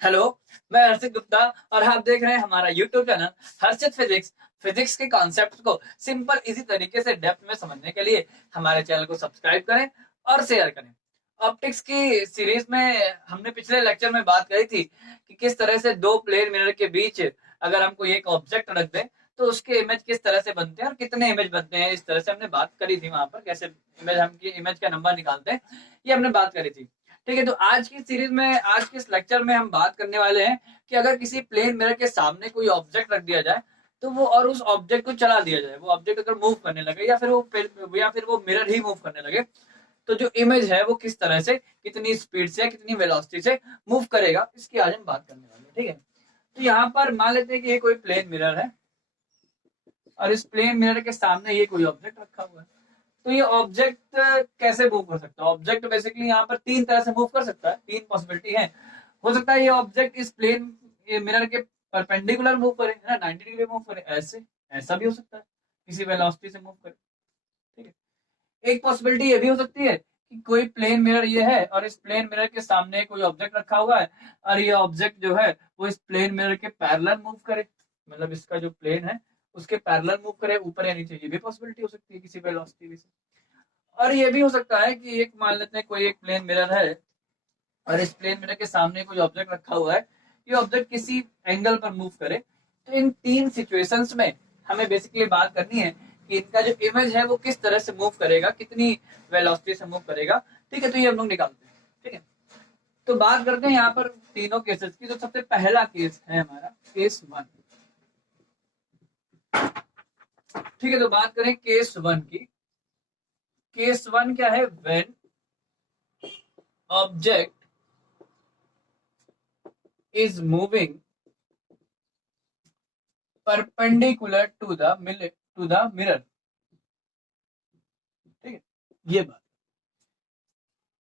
Hello, मैं हर्षित गुप्ता और आप देख रहे हैं हमारा यूट्यूब चैनल हर्षित फिजिक्स। फिजिक्स के कॉन्सेप्ट को सिंपल इजी तरीके से डेप्थ में समझने के लिए हमारे चैनल को सब्सक्राइब करें और शेयर करें। ऑप्टिक्स की सीरीज में हमने पिछले लेक्चर में बात करी थी कि किस तरह से दो प्लेन मिरर के बीच अगर हम कोई एक ऑब्जेक्ट रख दें तो उसके इमेज किस तरह से बनते हैं और कितने इमेज बनते हैं। इस तरह से हमने बात करी थी, वहां पर कैसे इमेज का नंबर निकालते हैं, ये हमने बात करी थी। ठीक है, तो आज की सीरीज में, आज के इस लेक्चर में हम बात करने वाले हैं कि अगर किसी प्लेन मिरर के सामने कोई ऑब्जेक्ट रख दिया जाए तो वो, और उस ऑब्जेक्ट को चला दिया जाए, वो ऑब्जेक्ट अगर मूव करने लगे या फिर वो मिरर ही मूव करने लगे, तो जो इमेज है वो किस तरह से, कितनी स्पीड से, कितनी वेलोसिटी से मूव करेगा, इसकी आज हम बात करने वाले हैं। ठीक है, तो यहाँ पर मान लेते हैं कि ये कोई प्लेन मिरर है और इस प्लेन मिरर के सामने ये कोई ऑब्जेक्ट रखा हुआ है। तो ये ऑब्जेक्ट कैसे मूव कर सकता है? ऑब्जेक्ट बेसिकली यहाँ पर तीन तरह से मूव कर सकता है, तीन पॉसिबिलिटी है। हो सकता है ये ऑब्जेक्ट इस प्लेन मिरर के परपेंडिकुलर मूव करे, है ना, 90 डिग्री मूव करे, ऐसे ऐसा भी हो सकता है, किसी वेलोसिटी से मूव करे। ठीक है, एक पॉसिबिलिटी ये भी हो सकती है कि कोई प्लेन मिरर ये है और इस प्लेन मिरर के सामने कोई ऑब्जेक्ट रखा हुआ है और ये ऑब्जेक्ट जो है वो इस प्लेन मिरर के पैरेलल मूव करे, मतलब इसका जो प्लेन है उसके पैरेलल मूव करे, ऊपर या नीचे, ये भी पॉसिबिलिटी हो सकती है किसी वेलोसिटी से। और ये भी हो सकता है कि एक, मान लेते हैं कोई एक प्लेन मिरर है और इस प्लेन मिरर के सामने कोई ऑब्जेक्ट रखा हुआ है, ये ऑब्जेक्ट किसी एंगल पर मूव करे। तो इन तीन सिचुएशंस में हमें बेसिकली बात करनी है कि इनका जो इमेज है वो किस तरह से मूव करेगा, कितनी वेलोसिटी से मूव करेगा। ठीक है, तो ये हम लोग निकालते हैं। ठीक है, तो बात करते हैं यहाँ पर तीनों केसेस की। तो सबसे पहला केस है हमारा केस वन। ठीक है, तो बात करें केस वन की। केस वन क्या है? When object is moving perpendicular to the mirror। ठीक है, ये बात।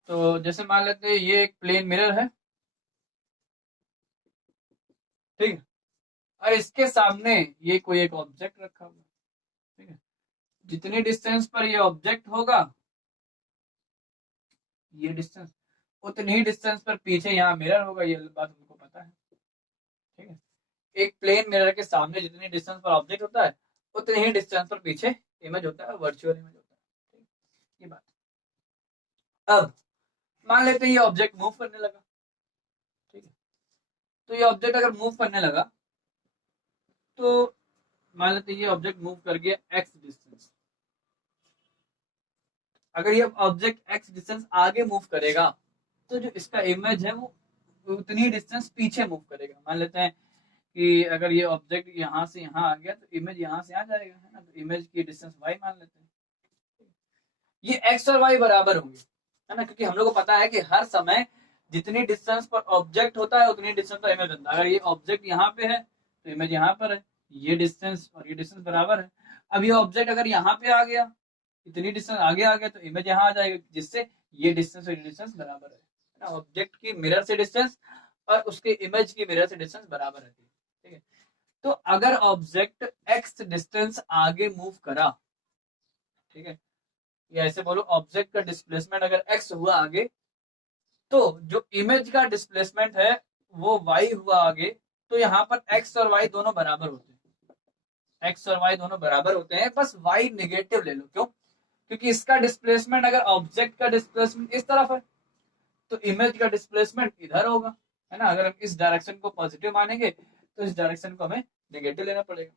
तो जैसे मान लेते हैं ये एक प्लेन मिरर है, ठीक है, और इसके सामने ये कोई एक ऑब्जेक्ट रखा हुआ है। ठीक है, जितनी डिस्टेंस पर ये ऑब्जेक्ट होगा, ये डिस्टेंस, उतनी ही डिस्टेंस पर पीछे यहाँ मिरर होगा, ये बात हमको पता है। ठीक है, एक प्लेन मिरर के सामने जितनी डिस्टेंस पर ऑब्जेक्ट होता है उतनी ही डिस्टेंस पर पीछे इमेज होता है, वर्चुअल इमेज होता है। ये बात। अब मान लेते हैं ये ऑब्जेक्ट मूव करने लगा। ठीक है, तो ये ऑब्जेक्ट अगर मूव करने लगा तो मान लेते हैं ये ऑब्जेक्ट मूव कर गया एक्स डिस्टेंस। अगर ये ऑब्जेक्ट एक्स डिस्टेंस आगे मूव करेगा तो जो इसका इमेज है वो उतनी डिस्टेंस पीछे मूव करेगा। मान लेते हैं कि अगर ये ऑब्जेक्ट यहाँ से यहाँ आ गया तो इमेज यहाँ से आ जाएगा, है ना, तो इमेज की डिस्टेंस वाई मान लेते हैं। ये एक्स और वाई बराबर होंगे, है ना, क्योंकि हम लोग को पता है कि हर समय जितनी डिस्टेंस पर ऑब्जेक्ट होता है उतनी डिस्टेंस पर इमेज बनता है। अगर ये ऑब्जेक्ट यहाँ पे है तो इमेज यहाँ पर है, ये डिस्टेंस और ये डिस्टेंस बराबर है। अब ये ऑब्जेक्ट अगर यहाँ पे आ गया, इतनी डिस्टेंस आगे आ गया, तो इमेज यहाँ आ जाएगा, जिससे ये डिस्टेंस और ये डिस्टेंस बराबर है ना। ऑब्जेक्ट की मिरर से डिस्टेंस और उसके इमेज की मिरर से डिस्टेंस बराबर रहती है। ठीक है, तो अगर ऑब्जेक्ट एक्स डिस्टेंस आगे मूव करा, ठीक है, या ऐसे बोलो ऑब्जेक्ट का डिस्प्लेसमेंट अगर एक्स हुआ आगे, तो जो इमेज का डिस्प्लेसमेंट है वो वाई हुआ आगे। तो यहाँ पर एक्स और वाई दोनों बराबर होते हैं, एक्स और वाई दोनों बराबर होते हैं, बस वाई निगेटिव ले लो। क्यों? क्योंकि इसका डिस्प्लेसमेंट, अगर ऑब्जेक्ट का डिस्प्लेसमेंट इस तरफ है तो इमेज का डिस्प्लेसमेंट इधर होगा, है ना। अगर हम इस डायरेक्शन को पॉजिटिव मानेंगे तो इस डायरेक्शन को हमें नेगेटिव लेना पड़ेगा।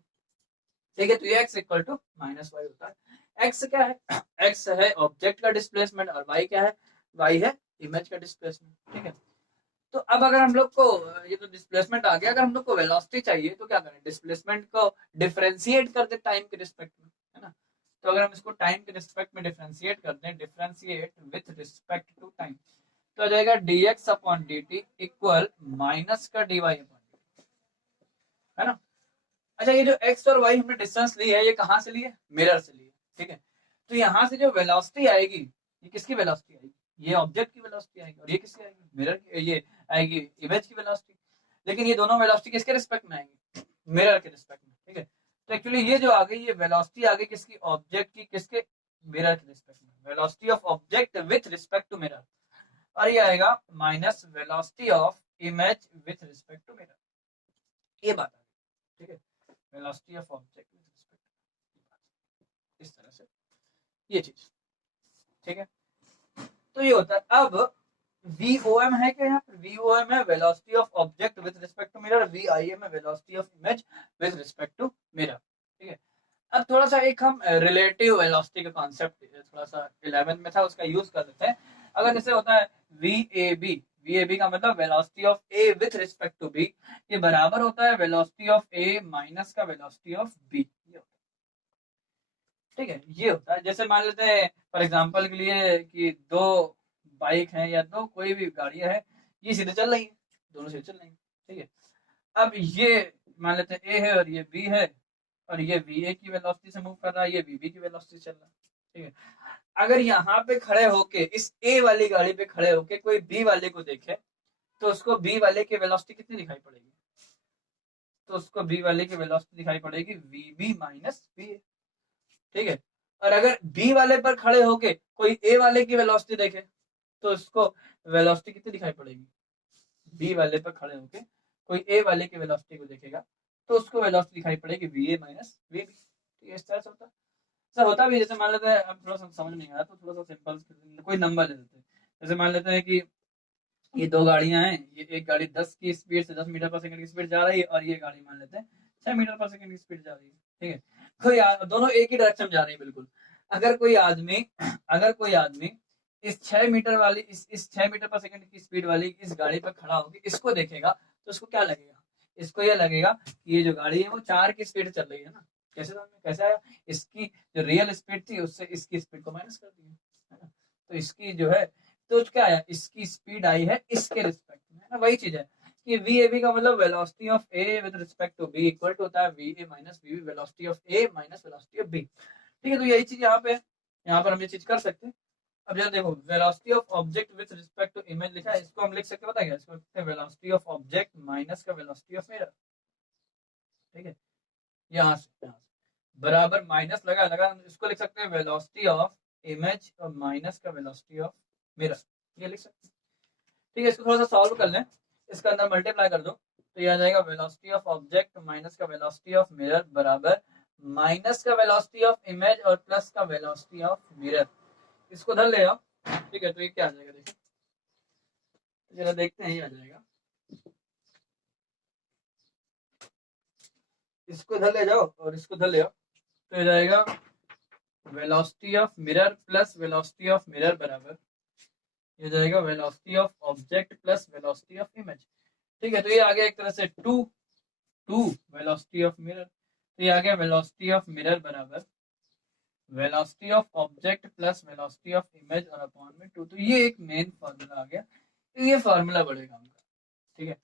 ठीक है, तो ये x equal to minus y होता है। एक्स क्या है? एक्स है ऑब्जेक्ट का डिस्प्लेसमेंट और वाई क्या है? वाई है इमेज का डिस्प्लेसमेंट। ठीक है, तो अब अगर हम लोग को, ये तो डिस्प्लेसमेंट आ गया, अगर हम लोग को वेलोसिटी चाहिए तो क्या करें? डिस्प्लेसमेंट को डिफरेंशिएट कर दे टाइम के रिस्पेक्ट में, है ना। तो अगर हम इसको टाइम के रिस्पेक्ट में डिफरेंशिएट करते हैं, differentiate with respect to time, तो आ जाएगा dx upon dt equal minus का dy अपॉन dt, है ना। अच्छा, ये जो x और y हमने डिस्टेंस ली है, ये कहाँ से ली है? मिरर से ली है। ठीक है, तो यहाँ से जो वेलोसिटी आएगी, ये किसकी वेलोसिटी आएगी? ये ऑब्जेक्ट की वेलोसिटी आएगी, और ये किसकी आएगी? मिरर की, ये आएगी इमेज की वेलोसिटी। लेकिन ये दोनों वेलोसिटी किसके रिस्पेक्ट में आएंगे? मिरर के रिस्पेक्ट में। ठीक है, तो एक्चुअली ये जो आ गई, ये वेलोसिटी आ गई किसकी? ऑब्जेक्ट की। किसके? मिरर के रिस्पेक्ट में। Velocity of object with respect to mirror, और ये आएगा minus velocity of image with respect to mirror, ये बात आ गई, ठीक है। Velocity of object with respect, इस तरह से ये चीज, ठीक है। तो ये होता है। अब VOM है क्या यहाँ पर? VOM है velocity of object with respect to mirror, VIM है velocity of image with respect to mirror, ठीक है। अब थोड़ा सा एक हम रिलेटिव वेलोसिटी का कॉन्सेप्ट थोड़ा सा 11 में था, उसका यूज कर लेते हैं। अगर जैसे होता है VAB का मतलब velocity of A with respect to B, ये बराबर होता है वेलोसिटी ऑफ A माइनस का वेलोसिटी ऑफ B, ठीक है। ये होता है, जैसे मान लेते हैं फॉर एग्जांपल के लिए कि दो बाइक हैं या दो कोई भी गाड़ी है, ये सीधे चल रही है, दोनों सीधे चल रही है, ठीक है। अब ये मान लेते हैं A है और ये B है, और ये VA की वेलोसिटी से मूव कर रहा है, ये VB की वेलोसिटी से चल रहा है, ठीक है। अगर यहाँ पे खड़े होके इस A वाली गाड़ी पे खड़े होके कोई B वाले को देखे, तो उसको B वाले की वेलोसिटी कितनी दिखाई पड़ेगी? तो उसको B वाले की वेलोसिटी दिखाई पड़ेगी VB माइनस VA, ठीक है। और अगर B वाले पर खड़े होके कोई A वाले की वेलोसिटी देखे, तो उसको वेलोसिटी कितनी दिखाई पड़ेगी? B वाले पर खड़े होके कोई A वाले की वेलोसिटी को देखेगा, तो उसको वेलोसिटी दिखाई पड़ेगी VA माइनस VB, ठीक है। इस तरह से होता है। सर होता भी जैसे मान लेते हैं, अब थोड़ा सा समझ नहीं आया तो थोड़ा सा सिंपल कोई नंबर ले लेते हैं। जैसे मान लेते हैं कि ये दो गाड़ियां हैं, ये एक गाड़ी 10 की स्पीड से 10 मीटर पर सेकंड की स्पीड जा रही है, और ये गाड़ी मान लेते हैं 6 मीटर पर सेकंड की स्पीड जा रही है, ठीक है। कोई दोनों एक ही डायरेक्शन में जा रही है बिल्कुल। अगर कोई आदमी इस 6 मीटर वाली इस 6 मीटर पर सेकंड की स्पीड वाली इस गाड़ी पर खड़ा होकर इसको देखेगा, तो उसको क्या लगेगा? इसको यह लगेगा कि ये जो गाड़ी है वो 4 की स्पीड चल रही है ना। कैसे आया? इसकी जो रियल स्पीड थी उससे इसकी स्पीड को माइनस कर दिया, है ना। तो इसकी जो है, तो क्या आया? इसकी स्पीड आई है इसके रिस्पेक्ट में, है ना। वही चीज है कि VAB का मतलब velocity of A with respect to B equal to होता है VA minus VB, velocity of A minus velocity of B, ठीक है। तो यही चीज यहाँ पे, यहाँ पर हम ये चीज कर सकते हैं। अब जरा देखो, velocity of object with respect to image लिखा है, इसको हम लिख सकते हैं, पता है क्या? इसको लिखते हैं वेलोसिटी ऑफ ऑब्जेक्ट माइनस का वेलोसिटी ऑफ मिरर, ठीक है। यहाँ से बराबर माइनस लगा लगा, इसको लिख सकते हैं वेलोसिटी ऑफ इमेज और माइनस का वेलोसिटी ऑफ मिरर, ये लिख सकते हैं, ठीक है। इसको थोड़ा सा सॉल्व कर लें, इसका अंदर मल्टीप्लाई कर दो, तो ये आ जाएगा वेलोसिटी ऑफ ऑब्जेक्ट माइनस का वेलोसिटी ऑफ मिरर बराबर माइनस का वेलोसिटी ऑफ इमेज और प्लस का वेलोसिटी ऑफ मिरर। इसको धर ले आओ, ठीक है। तो ये क्या आ जाएगा, देखिए जरा देखते हैं, ये आ जाएगा, इसको इधर ले जाओ और इसको इधर ले आओ, तो ये जाएगा velocity of mirror plus velocity of mirror बराबर, ये जाएगा velocity of object plus velocity of image, ठीक है। तो ये आ गया एक तरह से टू वेलोसिटी ऑफ मिरर, तो ये आ गया वेलोसिटी ऑफ मिरर बराबर velocity of object plus velocity of image और अपॉन में 2। तो ये एक मेन फार्मूला आ गया, तो ये फार्मूला बढ़ेगा हमका, ठीक है।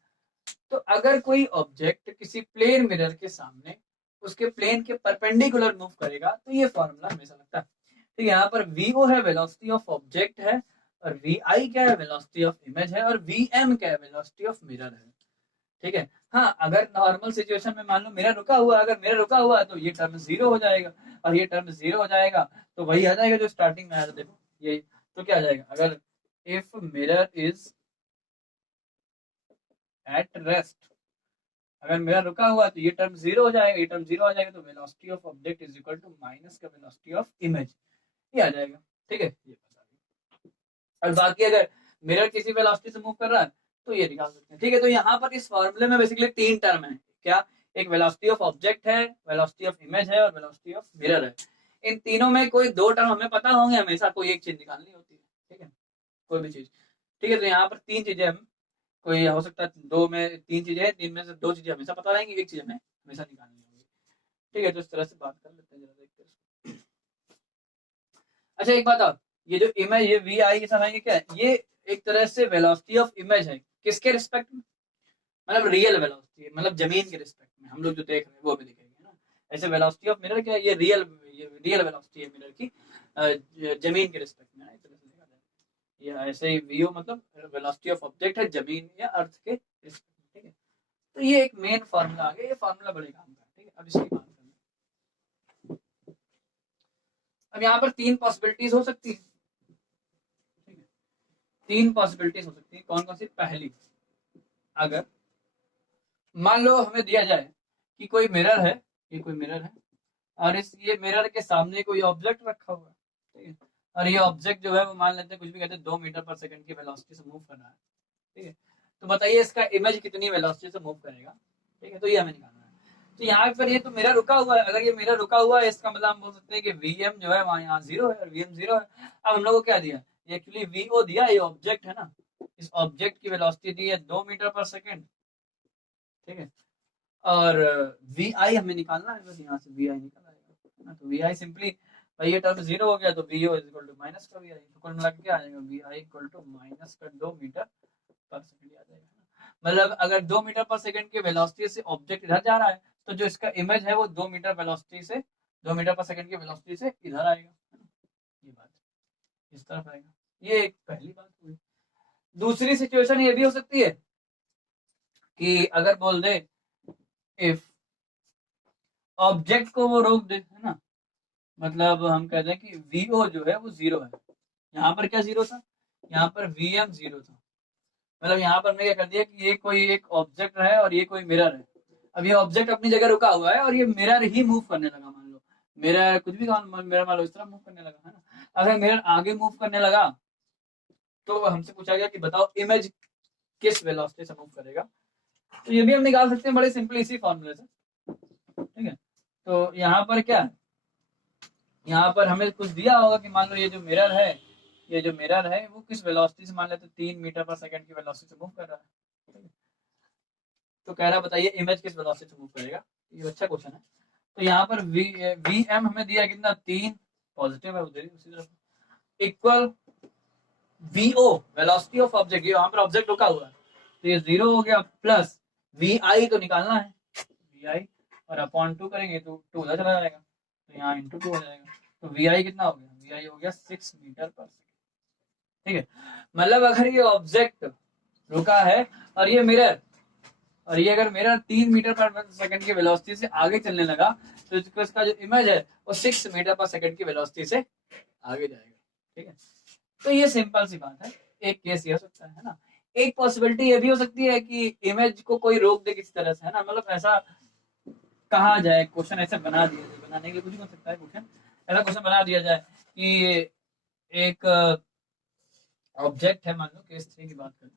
तो अगर कोई ऑब्जेक्ट किसी प्लेन मिरर के सामने उसके प्लेन के परपेंडिकुलर मूव करेगा, तो ये फार्मूला हमेशा लगता है। तो यहाँ पर VO है वेलोसिटी ऑफ ऑब्जेक्ट है, और VI क्या है? वेलोसिटी ऑफ इमेज है, और VM क्या है? वेलोसिटी ऑफ मिरर है, ठीक है। हाँ, अगर नॉर्मल सिचुएशन में मान लो मिरर रुका हुआ, अगर मिरर रुका हुआ है तो ये टर्म 0 हो जाएगा, और ये टर्म 0 हो जाएगा तो वही आ जाएगा जो स्टार्टिंग में आया था, देखो ये। तो क्या आ जाएगा? अगर if mirror is at rest, अगर मिरर रुका हुआ तो ये टर्म 0 हो जाएगा, ये टर्म 0 आ जाएगा, तो velocity of object is equal to minus का वेलोसिटी ऑफ इमेज, ये आ जाएगा, ठीक है। ये और बाकी अगर मिरर किसी वेलोसिटी से मूव कर रहा है तो ये निकाल सकते हैं, ठीक है। तो यहाँ पर इस फॉर्मूले में बेसिकली 3 टर्म है, क्या? एक वेलोसिटी ऑफ ऑब्जेक्ट है, वेलोसिटी ऑफ इमेज है, और वेलोसिटी ऑफ मिरर है। इन तीनों में कोई 2 टर्म हमें पता होंगे, हमेशा कोई एक चीज निकालनी होती है, ठीक है, कोई भी चीज, ठीक है। तो यहाँ पर 3 चीजें हम, कोई हो सकता है 2 में 3 चीजें हैं, 3 में से 2 चीजें हमेशा पता रहेंगी, एक चीज हमें हमेशा निकालनी होगी, ठीक है। तो इस तरह से बात कर लेते हैं, जरा देखते हैं। अच्छा एक बात और, ये जो इमेज ये VI के समझेंगे क्या है? ये एक तरह से वेलोसिटी ऑफ इमेज है, किसके रिस्पेक्ट में? मतलब रियल वेलोसिटी, मतलब जमीन के रिस्पेक्ट में, हम लोग जो देख रहे हैं वो भी दिखेंगे ना। ऐसे वेलोसिटी ऑफ मिरर क्या है? ये रियल वेलोसिटी है मिरर की, जमीन के रिस्पेक्ट में, इस तरह से देखा जाए। ये ऐसे ही VO मतलब वेलोसिटी ऑफ ऑब्जेक्ट है जमीन या अर्थ के रिस्पेक्ट में, ठीक है। तो ये एक मेन फार्मूला आ गया, ये फार्मूला बड़े काम का, ठीक है। अब इसकी बात करते हैं। अब यहाँ पर 3 पॉसिबिलिटीज हो सकती है, ठीक है। 3 पॉसिबिलिटीज हो सकती है, कौन कौन सी? पहली, अगर मान लो हमें दिया जाए कि कोई मिरर है, ये कोई मिरर है और इस ये मिरर के सामने कोई ऑब्जेक्ट रखा हुआ है, ठीक है, और ये ऑब्जेक्ट जो है वो मान लेते हैं कुछ भी कहते हैं 2 मीटर पर सेकंड की वेलोसिटी से मूव कर रहा है, ठीक है। तो बताइए इसका इमेज कितनी वेलोसिटी से मूव करेगा, ठीक है, तो ये हमें निकालना है। तो यहाँ पर ये तो मिरर रुका हुआ है, अगर ये मिरर रुका हुआ है इसका मतलब हम बोल सकते हैं कि वीएम जो है वहाँ यहाँ 0 है और वीएम 0 है। अब हम लोग को क्या दिया, ये एक्चुअली वीओ दिया, ये ऑब्जेक्ट है ना, इस ऑब्जेक्ट की वेलोसिटी दी है 2 मीटर पर सेकंड, ठीक है, और वी आई हमें निकालना है, बस यहाँ से वी आई निकल आएगा ना, तो वी आई सिंपली भाई ये टर्म 0 हो गया तो V O is equal to minus का वी आई, तो कुल मिला के क्या आ जाएगा, V I equal to minus का 2 मीटर पर सेकंड आ जाएगा। मतलब अगर 2 मीटर पर सेकंड की वेलोसिटी से ऑब्जेक्ट इधर जा रहा है तो जो इसका इमेज है वो 2 मीटर वेलोसिटी से 2 मीटर पर सेकंड की वेलोसिटी से इधर आएगा, ये बात इस तरफ आएगा। ये एक पहली बात हुई। दूसरी सिचुएशन ये भी हो सकती है कि अगर बोल दे इफ ऑब्जेक्ट को वो रोक दे, है ना, मतलब हम कह रहे हैं कि वीओ जो है वो 0 है, यहाँ पर क्या 0 था, यहाँ पर वीएम 0 था, मतलब यहाँ पर मैं क्या कर दिया कि ये कोई एक ऑब्जेक्ट है और ये कोई मिरर है। अब ये ऑब्जेक्ट अपनी जगह रुका हुआ है और ये मिरर ही मूव करने लगा, मान लो मिरर कुछ भी मिरर मान लो इस तरह मूव करने लगा, है ना। अगर मिरर आगे मूव करने लगा तो हमसे पूछा गया कि बताओ इमेज किस वेलोसिटी से मूव करेगा, तो ये भी हम निकाल सकते हैं बड़े सिंपल इसी फॉर्मूले से, ठीक है। तो यहाँ पर क्या है, यहाँ पर हमें कुछ दिया होगा कि मान लो ये जो मिरर है, ये जो मिरर है वो किस वेलोसिटी से मान लेते 3 मीटर पर सेकंड की वेलोसिटी से मूव कर रहा है, तो कह रहा है बताइए इमेज किस वेलोसिटी से मूव करेगा, ये अच्छा क्वेश्चन है। तो यहाँ पर वी एम हमें दिया कितना 3, पॉजिटिव है उधर उसी तरफ, equal VO velocity of object, ये वहां पर ऑब्जेक्ट रुका हुआ है तो ये 0 हो गया, प्लस वी आई तो निकालना है, वी आई और अपॉन 2 करेंगे तो 2 उधर चला जाएगा तो यहाँ इंटू 2 हो जाएगा, तो वी आई कितना हो गया, वी आई हो गया 6 मीटर पर सेकेंड, ठीक है। मतलब अगर ये ऑब्जेक्ट रुका है और ये मिरर, और ये अगर मिरर 3 मीटर पर सेकंड की वेलोसिटी से आगे चलने लगा तो इसका जो इमेज है वो 6 मीटर पर सेकंड की वेलोसिटी से आगे जाएगा, ठीक है। तो ये सिंपल सी बात है, एक केस ये हो सकता है ना। एक पॉसिबिलिटी ये भी हो सकती है कि इमेज को कोई रोक दे किसी तरह से, है ना, मतलब ऐसा कहा जाए, क्वेश्चन ऐसे बना दिया जाए, बनाने के लिए कुछ भी हो सकता है क्वेश्चन, ऐसा क्वेश्चन बना दिया जाए कि एक ऑब्जेक्ट है, मान लो केस 3 की बात करें,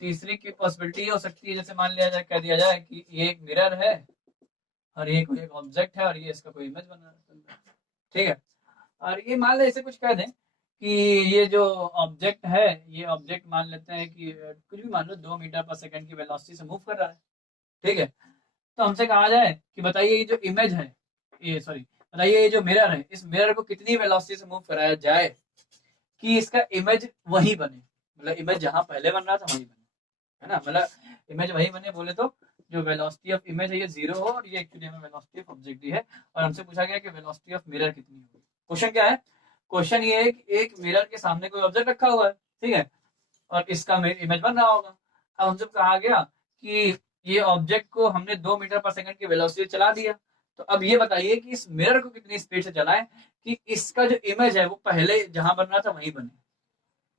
तीसरी की पॉसिबिलिटी हो सकती है जैसे मान लिया जाए, कह दिया जाए कि ये एक मिरर है और ये कोई एक ऑब्जेक्ट है और ये इसका कोई इमेज बना रहा है, ठीक है। और ये मान ले ऐसे कुछ कह दें कि ये जो ऑब्जेक्ट है, ये ऑब्जेक्ट मान लेते हैं कि कुछ भी मान लो 2 मीटर पर सेकंड की वेलोसिटी से मूव कर रहा है, ठीक है। तो हमसे कहा जाए कि बताइए ये जो इमेज है, ये सॉरी बताइए ये जो मिरर है, इस मिरर को कितनी वेलोसिटी से मूव कराया जाए कि इसका इमेज वही बने, मतलब इमेज जहां पहले बन रहा था वही बने, है ना, मतलब इमेज वही बने बोले तो जो वेलोसिटी ऑफ इमेज है ये 0 हो और ये एक्चुअली हमें वेलोसिटी ऑफ ऑब्जेक्ट दी है, और हमसे पूछा गया कि वेलोसिटी ऑफ मिरर कितनी होगी। क्वेश्चन क्या है, क्वेश्चन ये है कि एक मिरर के सामने कोई ऑब्जेक्ट रखा हुआ है, ठीक है, और इसका इमेज बन रहा होगा। अब हमसे कहा गया कि ये ऑब्जेक्ट को हमने 2 मीटर पर सेकंड की वेलोसिटी चला दिया, तो अब ये बताइए कि इस मिरर को कितनी स्पीड से चलाएं कि इसका जो इमेज है वो पहले जहां बन रहा था वहीं बने,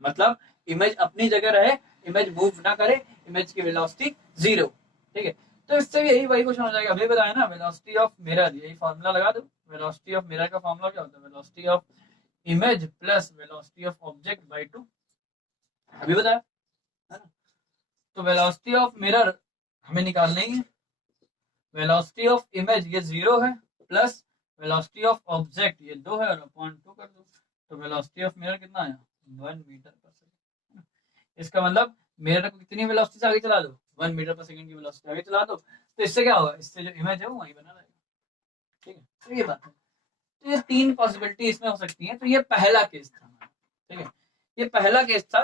मतलब इमेज अपनी जगह रहे, इमेज मूव ना करे, इमेज की वेलोसिटी 0, ठीक है। तो इससे भी यही वही क्वेश्चन हो जाएगा, अभी बताया ना वेलोसिटी ऑफ मिरर, यही फॉर्मूला लगा दो, वेलोसिटी ऑफ मिरर का फॉर्मूला क्या होता है, velocity of image plus velocity of object by 2, अभी बताया, है ना। तो वेलोसिटी ऑफ मिरर हमें निकालना ही है, वेलोसिटी ऑफ इमेज ये 0 है, प्लस वेलोसिटी ऑफ ऑब्जेक्ट ये 2 है और अपॉन 2 कर दो, तो वेलोसिटी ऑफ मिरर कितना आया 1 मीटर पर सेकंड, इसका मतलब मिरर को कितनी वेलोसिटी से आगे चला दो 1 मीटर पर सेकंड की वेलोसिटी आगे चला दो, तो इससे क्या होगा, इससे जो इमेज है वो वहीं बना रहेगा, ठीक है। तो ये बात है, तो ये 3 पॉसिबिलिटी इसमें हो सकती है। तो ये पहला केस था, ठीक है, ये पहला केस था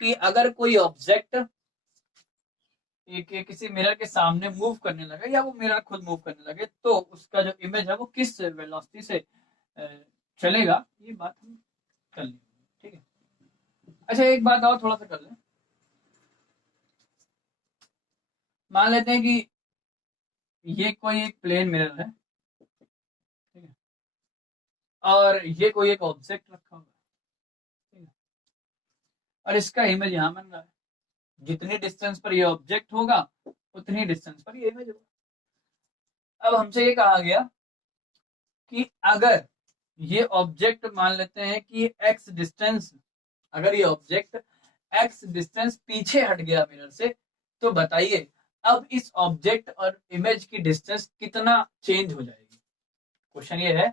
कि अगर कोई ऑब्जेक्ट किसी मिरर के सामने मूव करने लगे या वो मिरर खुद मूव करने लगे तो उसका जो इमेज है वो किस वेलोसिटी से चलेगा, ये बात हम कर लेंगे, ठीक है। अच्छा एक बात और थोड़ा सा कर लें, मान लेते हैं कि ये कोई एक प्लेन मिरर है, ठीक है, और ये कोई एक ऑब्जेक्ट रखा हुआ है, ठीक है, और इसका इमेज यहाँ बन रहा है, जितनी डिस्टेंस पर ये ऑब्जेक्ट होगा उतनी डिस्टेंस पर ये इमेज होगा। अब हमसे ये कहा गया कि अगर ये ऑब्जेक्ट मान लेते हैं कि एक्स डिस्टेंस, अगर ये ऑब्जेक्ट एक्स डिस्टेंस पीछे हट गया मिरर से, तो बताइए अब इस ऑब्जेक्ट और इमेज की डिस्टेंस कितना चेंज हो जाएगी। क्वेश्चन ये है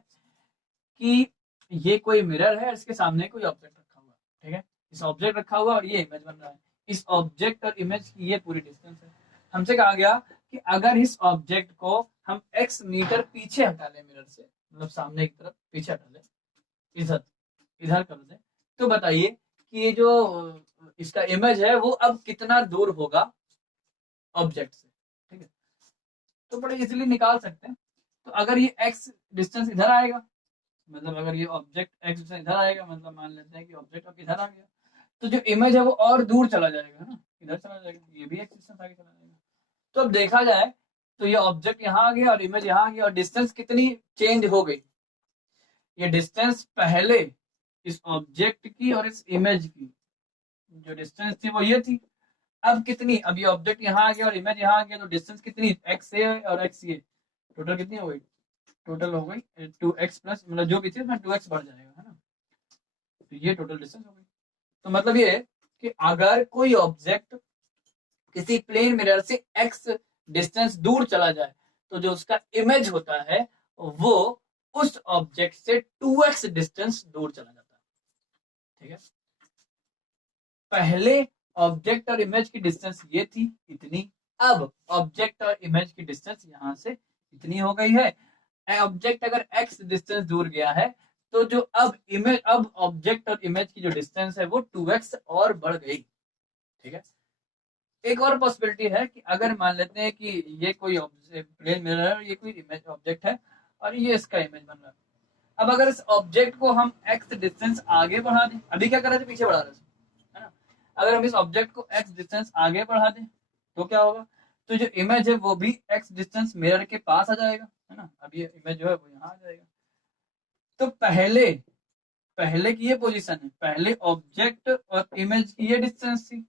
कि ये कोई मिरर है, इसके सामने कोई ऑब्जेक्ट रखा हुआ, ठीक है, इस ऑब्जेक्ट रखा हुआ और ये इमेज बन रहा है, इस ऑब्जेक्ट और इमेज की ये पूरी डिस्टेंस है। हमसे कहा गया कि अगर इस ऑब्जेक्ट को हम x मीटर पीछे हटा लें मिरर से, मतलब सामने की तरफ पीछे हटा लें, इधर इधर कर दें, तो बताइए कि ये जो इसका इमेज है वो अब कितना दूर होगा ऑब्जेक्ट से, ठीक है। तो बड़े इजीली निकाल सकते हैं। तो अगर ये x डिस्टेंस इधर आएगा, मतलब अगर ये ऑब्जेक्ट x डिस्टेंस इधर आएगा, मतलब मान लेते हैं कि ऑब्जेक्ट अब इधर आ गया, तो जो इमेज है वो और दूर चला जाएगा ना, इधर चला जाएगा, ये भी x डिस्टेंस आगे चला जाएगा। तो अब देखा जाए तो ये ऑब्जेक्ट यहाँ आ गया और इमेज यहाँ आ गया और डिस्टेंस कितनी चेंज हो गई। ये डिस्टेंस पहले इस ऑब्जेक्ट की और इस इमेज की जो डिस्टेंस थी वो ये थी, अब कितनी, अब ये ऑब्जेक्ट यहाँ आ गया और इमेज यहाँ आ गया, तो डिस्टेंस कितनी, एक्स ए और एक्स ए, टोटल कितनी हो गई, टोटल हो गई 2x प्लस, मतलब जो भी थी उसमें 2x बढ़ जाएगा, है ना। तो ये टोटल डिस्टेंस हो गई। तो मतलब ये कि अगर कोई ऑब्जेक्ट किसी प्लेन मिरर से x डिस्टेंस दूर चला जाए, तो जो उसका इमेज होता है वो उस ऑब्जेक्ट से 2x डिस्टेंस दूर चला जाता है, ठीक है। पहले ऑब्जेक्ट और इमेज की डिस्टेंस ये थी इतनी, अब ऑब्जेक्ट और इमेज की डिस्टेंस यहां से इतनी हो गई है। ऑब्जेक्ट अगर x डिस्टेंस दूर गया है, तो जो अब ऑब्जेक्ट और इमेज की जो डिस्टेंस है वो 2x और बढ़ गई, ठीक है। एक और पॉसिबिलिटी है कि अगर मान लेते हैं कि ये कोई प्लेन मिरर है, ये कोई इमेज ऑब्जेक्ट है और ये इसका इमेज बन रहा है। अब अगर इस ऑब्जेक्ट को हम x डिस्टेंस आगे बढ़ा दें, अभी क्या कर रहे थे, पीछे बढ़ा रहे थे, है ना। अगर हम इस ऑब्जेक्ट को x डिस्टेंस आगे बढ़ा दें तो क्या होगा, तो जो इमेज है वो भी x डिस्टेंस मिरर के पास आ जाएगा, है ना। अब ये इमेज जो है वो यहाँ आ जाएगा। तो पहले पहले की ये पोजीशन है, पहले ऑब्जेक्ट और इमेज की ये डिस्टेंस थी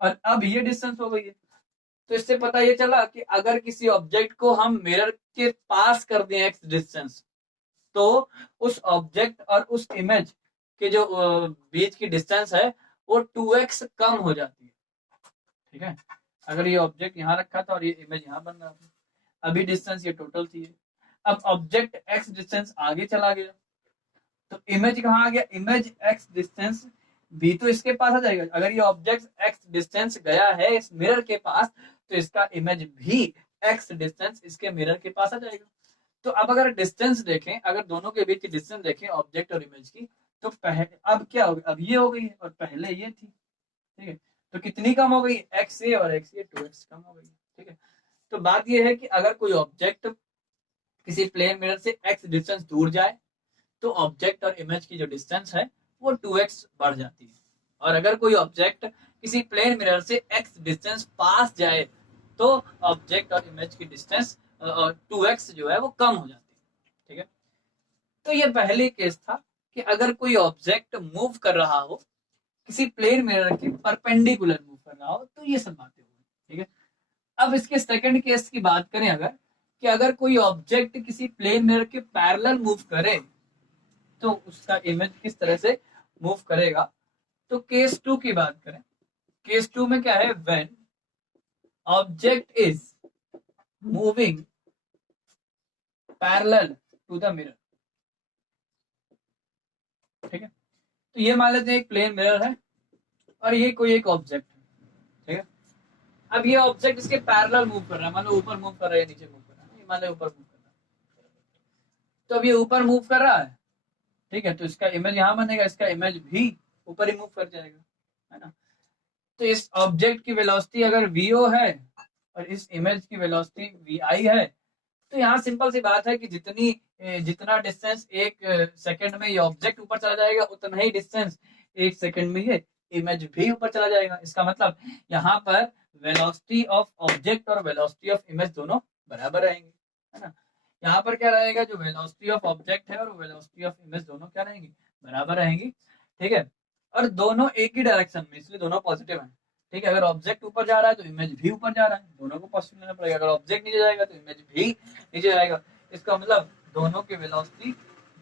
और अब ये डिस्टेंस हो गई है। तो इससे पता ये चला कि अगर किसी ऑब्जेक्ट को हम मिरर के पास कर दें एक्स डिस्टेंस, तो उस ऑब्जेक्ट और उस इमेज के जो बीच की डिस्टेंस है वो 2x कम हो जाती है, ठीक है। अगर ये ऑब्जेक्ट यहाँ रखा था और ये इमेज यहाँ बन रहा था, अभी डिस्टेंस ये टोटल थी, अब ऑब्जेक्ट x डिस्टेंस आगे चला गया, तो इमेज कहाँ आ गया, इमेज x डिस्टेंस भी तो इसके पास आ जाएगा। अगर ये ऑब्जेक्ट x डिस्टेंस गया है इस मिरर के पास, तो इसका इमेज भी x डिस्टेंस इसके मिरर के पास आ जाएगा। तो अब अगर डिस्टेंस देखें, अगर दोनों के बीच की डिस्टेंस देखें ऑब्जेक्ट और इमेज की, तो अब क्या हो गई, अब ये हो गई और पहले ये थी, ठीक है। तो कितनी कम हो गई, एक्स ए और एक्स ए 2x कम हो गई, ठीक है। तो बात ये है कि अगर कोई ऑब्जेक्ट किसी प्लेन मिरर से x डिस्टेंस दूर जाए, तो ऑब्जेक्ट और इमेज की जो डिस्टेंस है वो 2x बढ़ जाती है, और अगर कोई ऑब्जेक्ट किसी प्लेन मिरर से x डिस्टेंस पास जाए, तो ऑब्जेक्ट और इमेज की डिस्टेंस 2x जो है वो कम हो जाती है, ठीक है। तो ये पहले केस था कि अगर कोई ऑब्जेक्ट मूव कर रहा हो, किसी प्लेन मिरर के परपेंडिकुलर मूव कर रहा हो, तो ये सब बातें हुई, ठीक है। अब इसके सेकंड केस की बात करें, अगर कि अगर कोई ऑब्जेक्ट किसी प्लेन मिरर के पैरेलल मूव करे, तो उसका इमेज किस तरह से मूव करेगा। तो केस 2 की बात करें, केस 2 में क्या है, when object is moving parallel to the mirror, ठीक है। तो ये मान लेते हैं एक प्लेन मिरर है और ये कोई एक ऑब्जेक्ट है, ठीक है। अब ये ऑब्जेक्ट इसके पैरेलल मूव कर रहा है, मान लो ऊपर मूव कर रहा है, नीचे मूव कर रहा है, मान लो ऊपर मूव कर रहा है। तो अब ये ऊपर मूव कर रहा है, ठीक है, तो इसका इमेज यहाँ बनेगा, इसका इमेज भी ऊपर ही मूव कर जाएगा, है ना। तो इस ऑब्जेक्ट की वेलोसिटी अगर vo है और इस इमेज की वेलोसिटी vi है, तो यहाँ सिंपल सी बात है कि जितना डिस्टेंस एक सेकंड में ये ऑब्जेक्ट ऊपर चला जाएगा, उतना ही डिस्टेंस एक सेकंड में ये इमेज भी ऊपर चला जाएगा। इसका मतलब यहाँ पर वेलोसिटी ऑफ ऑब्जेक्ट और वेलोसिटी ऑफ इमेज दोनों बराबर रहेंगे, है ना। यहाँ पर क्या रहेगा, जो वेलोसिटी ऑफ ऑब्जेक्ट है और वेलोसिटी ऑफ इमेज दोनों क्या रहेंगी, बराबर रहेंगी, ठीक है। और दोनों एक ही डायरेक्शन में, इसलिए दोनों पॉजिटिव है, ठीक है, अगर ऑब्जेक्ट ऊपर जा रहा है तो इमेज भी ऊपर जा रहा है, दोनों को पॉजिटिव लेना पड़ेगा। अगर ऑब्जेक्ट नीचे जाएगा तो इमेज भी नीचे जाएगा। इसका मतलब दोनों की वेलोसिटी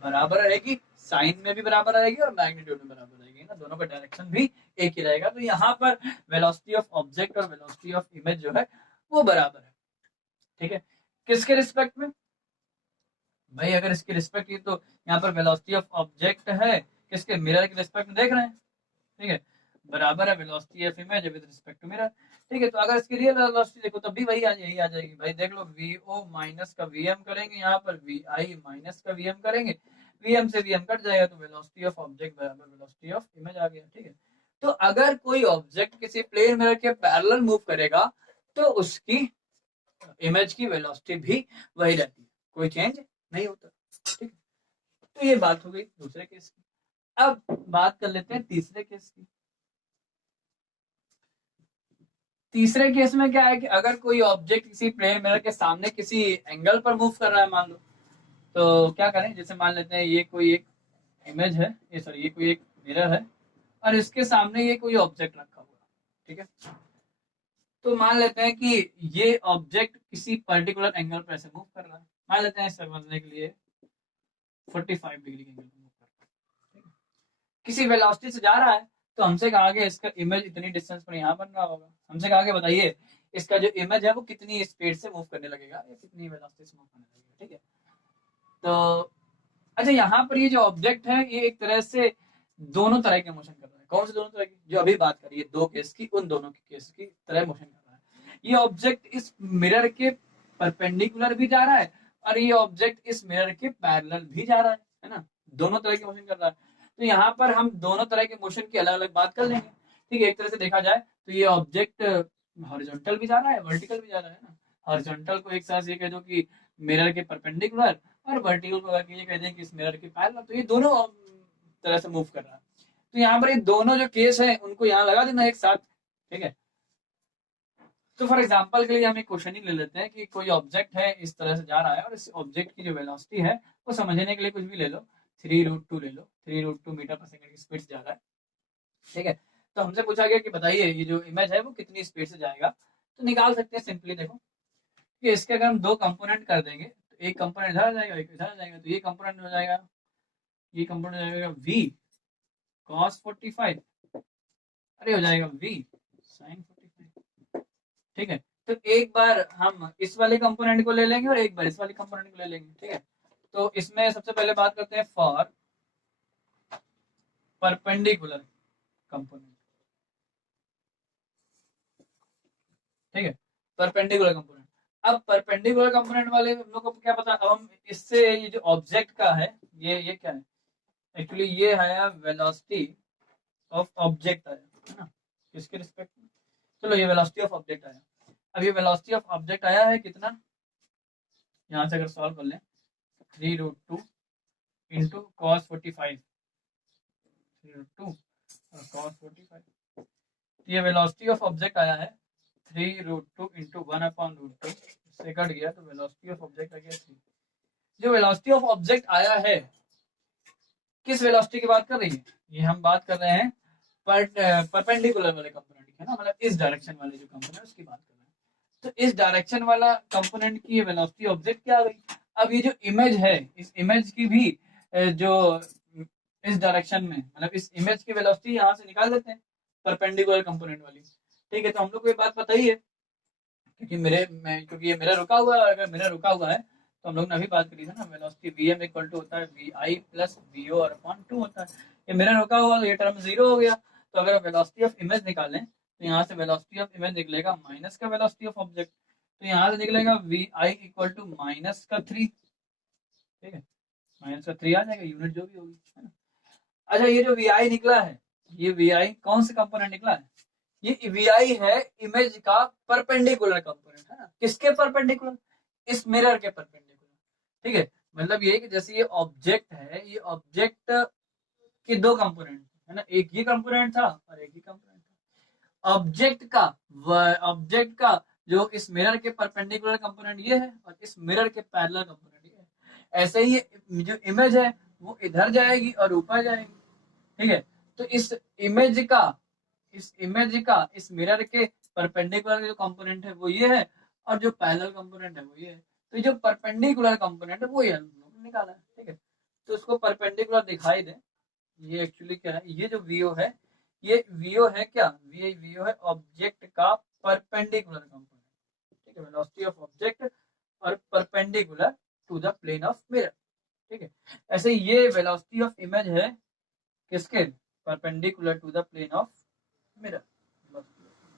बराबर रहेगी, साइन में भी बराबर रहेगी और मैग्नीट्यूड में बराबर रहेगी ना, दोनों का डायरेक्शन भी एक ही रहेगा। तो यहाँ पर वेलोसिटी ऑफ ऑब्जेक्ट और वेलोसिटी ऑफ इमेज जो है वो बराबर है। ठीक है, किसके रिस्पेक्ट में भाई? अगर इसके रिस्पेक्ट की तो यहाँ पर वेलोसिटी ऑफ ऑब्जेक्ट है किसके, मिरर के रिस्पेक्ट में देख रहे हैं। ठीक है, बराबर है velocity of image with respect to mirror. ठीक है, तो अगर इसकी रियल वेलोसिटी देखो तब भी वही यही आ जाएगी भाई। देख लो, vo माइनस का vm करेंगे, यहाँ पर vi माइनस का vm करेंगे, vm से vm कट जाएगा तो वेलोसिटी ऑफ ऑब्जेक्ट बराबर वेलोसिटी ऑफ इमेज आ गया। ठीक है, तो अगर कोई ऑब्जेक्ट किसी प्लेन मिरर के पैरेलल मूव करेगा तो उसकी इमेज की वेलोसिटी भी वही रहती है, कोई चेंज नहीं होता। ठीक है, तो ये बात हो गई दूसरे केस की। अब बात कर लेते हैं तीसरे केस की। तीसरे केस में क्या है कि अगर कोई ऑब्जेक्ट किसी प्लेन मिरर के सामने किसी एंगल पर मूव कर रहा है मान लो, तो क्या करें, जैसे मान लेते हैं ये कोई एक इमेज है, ये सॉरी ये कोई एक मिरर है और इसके सामने ये कोई ऑब्जेक्ट रखा हुआ। ठीक है, तो मान लेते हैं कि ये ऑब्जेक्ट किसी पर्टिकुलर एंगल पर ऐसे मूव कर रहा है, मान लेते हैं समझने के लिए 45 डिग्री के एंगल पर मूव कर रहा है, किसी वेलोसिटी से जा रहा है। तो हमसे कहा गया इसका इमेज इतनी डिस्टेंस पर यहाँ बन रहा होगा। हमसे कहा गया बताइए इसका जो इमेज है वो कितनी स्पीड से मूव करने लगेगा या कितनी वेलोसिटी से मूव करने लगेगा। ठीक है, तो अच्छा यहाँ पर ये जो ऑब्जेक्ट है ये एक तरह से दोनों तरह के मोशन कर रहा है। कौन से दोनों तरह की? जो अभी बात करी है दो केस की, उन दोनों के केस की तरह मोशन कर रहा है। ये ऑब्जेक्ट इस मिरर के परपेंडिकुलर भी जा रहा है और ये ऑब्जेक्ट इस मिरर के पैरेलल भी जा रहा है ना, दोनों तरह के मोशन कर रहा है। तो यहाँ पर हम दोनों तरह के मोशन की अलग अलग बात कर लेंगे। ठीक है, एक तरह से देखा जाए तो ये ऑब्जेक्ट हॉरिजॉन्टल भी जा रहा है, वर्टिकल भी जा रहा है ना। हॉरिजॉन्टल को एक साथ ये कह दो कि मिरर के परपेंडिकुलर, और वर्टिकल को ये कह दें कि इस मिरर के पैरेलल। तो ये दोनों तरह से मूव कर रहा है। तो यहाँ पर ये दोनों जो केस है उनको यहाँ लगा देना एक साथ। ठीक है, तो फॉर एग्जांपल के लिए हम एक क्वेश्चन ही ले लेते हैं कि कोई ऑब्जेक्ट है इस तरह से जा रहा है और इस ऑब्जेक्ट की जो वेलोसिटी है वो समझने के लिए कुछ भी ले लो, 3√2 ले लो, 3√2 मीटर पर सेकंड की स्पीड से जा रहा है। ठीक है, तो हमसे पूछा गया कि बताइए ये जो इमेज है वो कितनी स्पीड से जाएगा। तो निकाल सकते हैं सिंपली। देखो कि इसके अगर हम दो कंपोनेंट कर देंगे तो एक कंपोनेंट इधर आ जाएगा, एक इधर आ जाएगा। तो ये कंपोनेंट हो जाएगा, ये कंपोनेंट हो जाएगा v cos 45, अरे हो जाएगा v sin 45। ठीक है, तो एक बार हम इस वाले कंपोनेंट को ले लेंगे और एक बार इस वाले कंपोनेंट को ले लेंगे। ठीक है, तो इसमें सबसे पहले बात करते हैं फॉर परपेंडिकुलर कंपोनेंट। ठीक है, परपेंडिकुलर कंपोनेंट। अब परपेंडिकुलर कंपोनेंट वाले हम लोग को क्या पता, अब हम इससे ये जो ऑब्जेक्ट का है ये क्या है, एक्चुअली ये है वेलोसिटी ऑफ ऑब्जेक्ट आया है ना, किसके रिस्पेक्ट में। चलो ये वेलोसिटी ऑफ ऑब्जेक्ट आया। अब ये वेलोसिटी ऑफ ऑब्जेक्ट आया है कितना, यहाँ से अगर सॉल्व कर लें 3√2 इंटू कॉस 45, 3√2 और कॉस 45, ये वेलोसिटी ऑफ ऑब्जेक्ट आया है 3√2 इंटू 1/√2, इससे कट गया तो वेलोसिटी ऑफ ऑब्जेक्ट आ गया 3। जो वेलोसिटी ऑफ ऑब्जेक्ट आया है किस वेलोसिटी की बात कर रही है, ये हम बात कर रहे हैं परपेंडिकुलर वाले कंपोनेंट की है ना, मतलब इस डायरेक्शन वाले जो कंपोनेंट उसकी बात कर रहे हैं। तो इस डायरेक्शन वाला कंपोनेंट की वेलोसिटी ऑब्जेक्ट क्या आ गई। अब ये जो इमेज है इस इमेज की भी जो इस डायरेक्शन में, मतलब इस इमेज की वेलोसिटी यहाँ से निकाल देते हैं परपेंडिकुलर कंपोनेंट वाली। ठीक है, तो हम लोग को ये बात पता ही है क्योंकि ये मेरा रुका हुआ है। अगर मेरा रुका हुआ है तो हम लोग ने अभी बात करी थी ना, वेलोसिटी vm इक्वल टू होता है vi प्लस vo और अपॉन 2 होता है। ये मेरा रुका हुआ तो ये टर्म जीरो हो गया। तो अगर वेलोसिटी ऑफ इमेज निकालें तो यहाँ से वेलोसिटी ऑफ इमेज निकलेगा माइनस का वेलोसिटी ऑफ ऑब्जेक्ट, तो यहाँ से निकलेगा vi इक्वल टू माइनस का 3। ठीक है, माइनस का 3 आ जाएगा, यूनिट जो भी होगी है ना। अच्छा ये जो vi निकला है, ये vi कौन सा कंपोनेंट निकला है, ये vi है इमेज का परपेंडिकुलर कंपोनेंट है ना। किसके परपेंडिकुलर, इस मिरर के परपेंडिकुलर। ठीक है, मतलब ये कि जैसे ये ऑब्जेक्ट है, ये ऑब्जेक्ट के दो कंपोनेंट है ना, एक ये कंपोनेंट था और एक ही कंपोनेंट था। ऑब्जेक्ट का जो इस मिरर के परपेंडिकुलर कंपोनेंट ये है और इस मिरर के पैरेलल कंपोनेंट ये है। ऐसे ही जो इमेज है वो इधर जाएगी और ऊपर जाएगी। ठीक है, तो इस इमेज का इस इमेज का इस मिरर के परपेंडिकुलर जो कंपोनेंट है वो ये है, और जो पैरेलल कंपोनेंट है वो ये है। तो जो परपेंडिकुलर कंपोनेंट है वो ये निकाला है, ठीक है। तो उसको परपेंडिकुलर दिखाई दे, ये एक्चुअली क्या है, ये जो वीओ है, ये वीओ है क्या, ये वीओ है ऑब्जेक्ट का परपेंडिकुलर कंपोनेंट, ठीक है, वेलोसिटी ऑफ ऑब्जेक्ट और perpendicular to the plane of mirror, ठीक है। ऐसे ये वेलोसिटी ऑफ इमेज है किसके, perpendicular to the plane of mirror,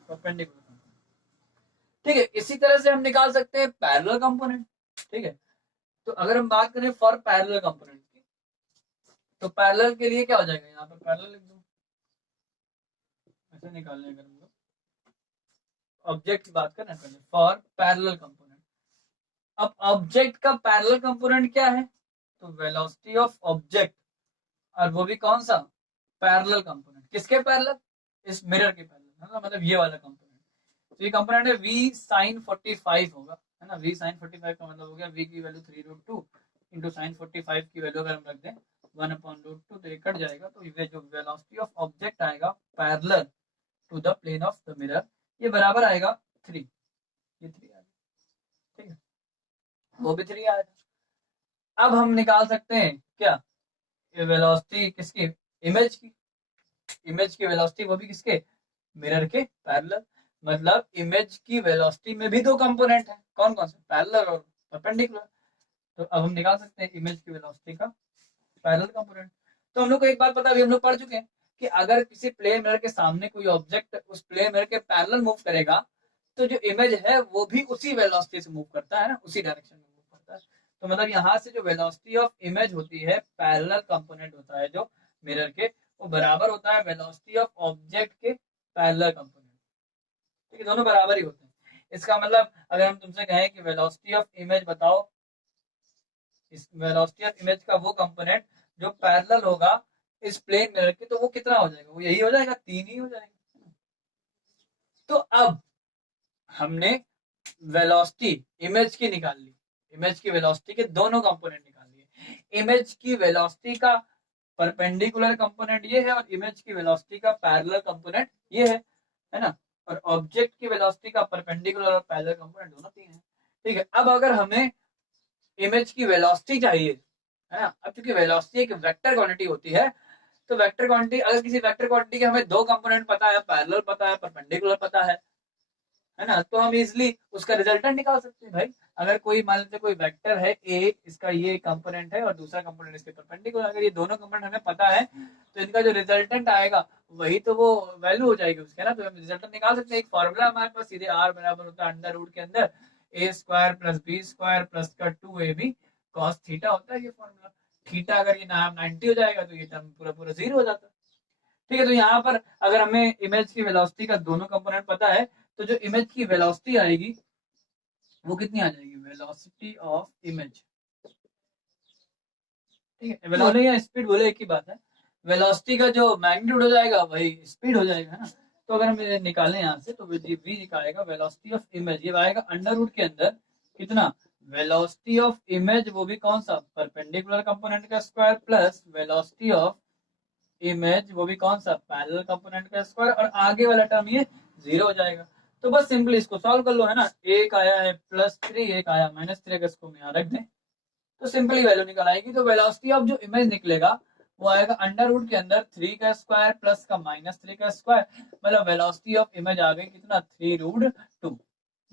perpendicular, ठीक है। इसी तरह से हम निकाल सकते हैं पैरेलल कंपोनेंट, ठीक है। तो अगर हम बात करें फॉर पैरेलल कंपोनेंट की, तो पैरेलल के लिए क्या हो जाएगा, यहाँ पर पैरेलल लिख दो, ऐसे निकालने अगर हम लोग ऑब्जेक्ट की बात करें पहले फॉर पैरेलल कंपोनेंट। अब ऑब्जेक्ट का पैरेलल कंपोनेंट क्या है, तो वेलोसिटी ऑफ ऑब्जेक्ट, और वो भी कौन सा, पैरेलल कंपोनेंट, किसके पैरेलल, इस मिरर के पैरेलल, है ना, मतलब ये वाला कंपोनेंट। तो ये कंपोनेंट है v sin 45 होगा, है ना, v sin 45 का मतलब हो गया v की वैल्यू 3√2 इंटू साइन 45 की वैल्यू अगर हम रख दें 1/√2 तो ये कट जाएगा। तो ये जो वेलोसिटी ऑफ ऑब्जेक्ट आएगा parallel to the plane of the mirror, ये बराबर आएगा 3, ये 3 आएगा, ठीक है, वो भी 3 आएगा। अब हम निकाल सकते हैं क्या, ये वेलोसिटी किसकी, इमेज की वेलोसिटी, वो भी किसके, मिरर के पैरेलल। मतलब इमेज की वेलोसिटी में भी दो कंपोनेंट है, कौन कौन से, पैरेलल और परपेंडिकुलर। तो अब हम निकाल सकते हैं इमेज की वेलोसिटी का पैरेलल कंपोनेंट। तो हम लोग को एक बात पता, अभी हम लोग पढ़ चुके हैं कि अगर किसी प्लेन मिरर के सामने कोई ऑब्जेक्ट उस प्लेन मिरर के पैरेलल मूव करेगा, तो जो इमेज है वो भी उसी वेलोसिटी से मूव करता है ना, उसी डायरेक्शन में मूव करता है। तो मतलब यहाँ से जो वेलोसिटी ऑफ इमेज होती है, पैरेलल कंपोनेंट होता है जो मिरर के, वो बराबर होता है वेलोसिटी ऑफ ऑब्जेक्ट के पैरेलल कंपोनेंट, ठीक है, दोनों बराबर ही होते हैं। इसका मतलब अगर हम तुमसे कहें कि वेलोसिटी ऑफ इमेज बताओ, इस वेलोसिटी ऑफ इमेज का वो कंपोनेंट जो पैरेलल होगा इस प्लेन मिरर के, तो वो कितना हो जाएगा, वो यही हो जाएगा, 3 ही हो जाएगा। तो अब हमने वेलोसिटी इमेज की निकाल ली, इमेज की वेलोसिटी के दोनों कंपोनेंट निकाल लिए। इमेज की वेलोसिटी का परपेंडिकुलर कंपोनेंट ये है, और इमेज की वेलोसिटी का पैरेलल कंपोनेंट ये है ना। और ऑब्जेक्ट की वेलोसिटी का परपेंडिकुलर और पैरेलल कंपोनेंट दोनों 3 है, ठीक है। अब अगर हमें इमेज की वेलोसिटी चाहिए, है ना, अब क्योंकि वेलोसिटी एक वेक्टर क्वांटिटी होती है, तो वेक्टर क्वांटिटी, अगर किसी वेक्टर क्वांटिटी के हमें दो कंपोनेंट पता है, पैरेलल पता है, परपेंडिकुलर पता है ना, तो हम इजिली उसका रिजल्टेंट निकाल सकते हैं भाई। अगर कोई मान लीजिए कोई वेक्टर है ए, इसका ये कंपोनेंट है और दूसरा कंपोनेंट इसके परपेंडिकुलर, अगर ये दोनों कंपोनेंट हमें पता है, तो इनका जो रिजल्टेंट आएगा वही तो वो वैल्यू हो जाएगी उसके ना। तो हम रिजल्टेंट निकाल सकते हैं। एक फॉर्मूला हमारे पास सीधे r बराबर होता है अंडर रूट के अंदर a² + b² प्लस का 2ab cos थीटा होता है ये फॉर्मूला। थीटा अगर ये नाम 90 हो जाएगा तो ये टर्म पूरा पूरा 0 हो जाता है, ठीक है। तो यहाँ पर अगर हमें इमेज की वेलोसिटी का दोनों कंपोनेंट पता है, तो जो इमेज की वेलोसिटी आएगी वो कितनी आ जाएगी, वेलोसिटी ऑफ इमेज, ठीक है। वेलोसिटी या स्पीड बोले एक ही बात है, वेलोसिटी का जो मैग्नीट्यूड हो जाएगा वही स्पीड हो जाएगा, है ना। तो अगर हम निकालें यहाँ से, तो v निकालेगा वेलोसिटी ऑफ इमेज, ये आएगा अंडर रूट के अंदर कितना, वेलोसिटी ऑफ इमेज वो भी कौन सा, परपेंडिकुलर कंपोनेंट का square plus velocity of image वो भी कौन सा, पैरेलल कंपोनेंट का स्क्वायर, और आगे वाला टर्म ये 0 हो जाएगा। तो बस सिंपली इसको सॉल्व कर लो, है ना। एक आया है +3, एक आया -3, अगर इसको यहाँ रख दें तो सिंपली वैल्यू निकल आएगी। तो वेलोसिटी ऑफ जो इमेज निकलेगा वो आएगा अंडर रूट के अंदर 3 का स्क्वायर प्लस का -3 का स्क्वायर, मतलब वेलोसिटी ऑफ इमेज आ गई कितना, 3√2,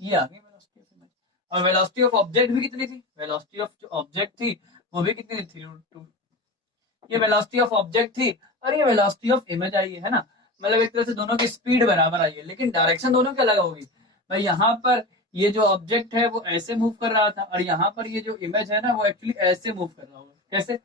ये आ गई वेलोसिटी ऑफ इमेज। और वेलोसिटी ऑफ ऑब्जेक्ट भी कितनी थी, वेलोसिटी ऑफ जो ऑब्जेक्ट थी वो भी कितनी थी, 3√2। ये वेलोसिटी ऑफ ऑब्जेक्ट थी और ये वेलोसिटी ऑफ इमेज आई है ना। मतलब एक तरह से दोनों की स्पीड बराबर आई है, लेकिन डायरेक्शन दोनों की अलग होगी भाई। यहाँ पर ये जो ऑब्जेक्ट है वो ऐसे मूव कर रहा था, और यहाँ पर ये जो इमेज है ना वो एक्चुअली ऐसे मूव कर रहा होगा। कैसे,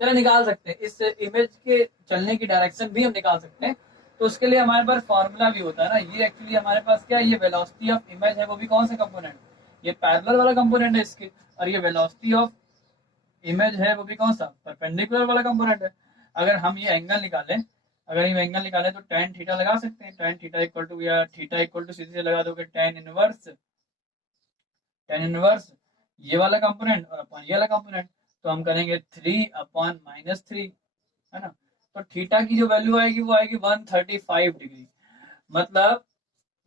चलो निकाल सकते हैं, इस इमेज के चलने की डायरेक्शन भी हम निकाल सकते हैं। तो उसके लिए हमारे पास फॉर्मूला भी होता है ना। ये एक्चुअली हमारे पास क्या है, ये वेलोसिटी ऑफ इमेज है वो भी कौन सा कंपोनेंट, ये पैरेलल वाला कंपोनेंट है इसके, और ये वेलोसिटी ऑफ इमेज है वो भी कौन सा, परपेंडिकुलर वाला कंपोनेंट है। अगर हम ये एंगल निकालें, अगर ये एंगल निकालें तो tan थीटा लगा सकते हैं। tan थीटा इक्वल टू, या थीटा इक्वल टू सीधे लगा दोगे tan इनवर्स ये वाला कंपोनेंट और अपन ये वाला कंपोनेंट, तो हम करेंगे 3/-3, है ना। तो थीटा की जो वैल्यू आएगी वो आएगी 135 डिग्री। मतलब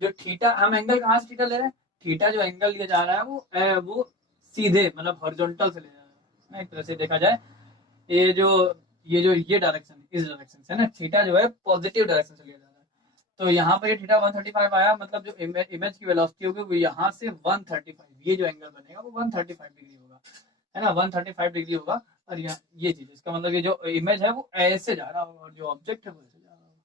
जो थीटा, हम एंगल कहाँ से थीटा ले रहे हैं, थीटा जो एंगल लिया जा रहा है वो सीधे मतलब हॉरिजॉन्टल से ले जा रहा है। एक तरह से देखा जाए ये डायरेक्शन, इस डायरेक्शन से ना थीटा जो है पॉजिटिव डायरेक्शन से लिया जा रहा है। तो यहाँ पर ये थीटा 135 आया, मतलब जो इमेज की वेलोसिटी होगी वो यहाँ से 135, ये जो एंगल बनेगा वो 135 डिग्री होगा, है ना, 135 डिग्री होगा। और ये चीज, इसका मतलब ये जो इमेज है वो ऐसे जा रहा होगा और जो ऑब्जेक्ट है वो ऐसे जा रहा होगा।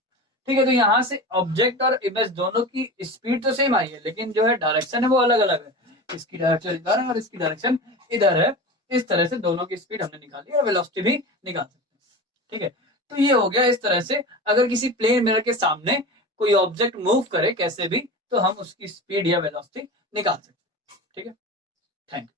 ठीक है, तो यहाँ से ऑब्जेक्ट और इमेज दोनों की स्पीड तो सेम आई है, लेकिन जो है डायरेक्शन है वो अलग अलग है। इसकी डायरेक्शन इधर है और इसकी डायरेक्शन इधर है। इस तरह से दोनों की स्पीड हमने निकाली और वेलोसिटी भी निकाल सकते हैं। ठीक है, तो ये हो गया इस तरह से, अगर किसी प्लेन मिरर के सामने कोई ऑब्जेक्ट मूव करे कैसे भी, तो हम उसकी स्पीड या वेलोसिटी निकाल सकते हैं। ठीक है, थैंक यू।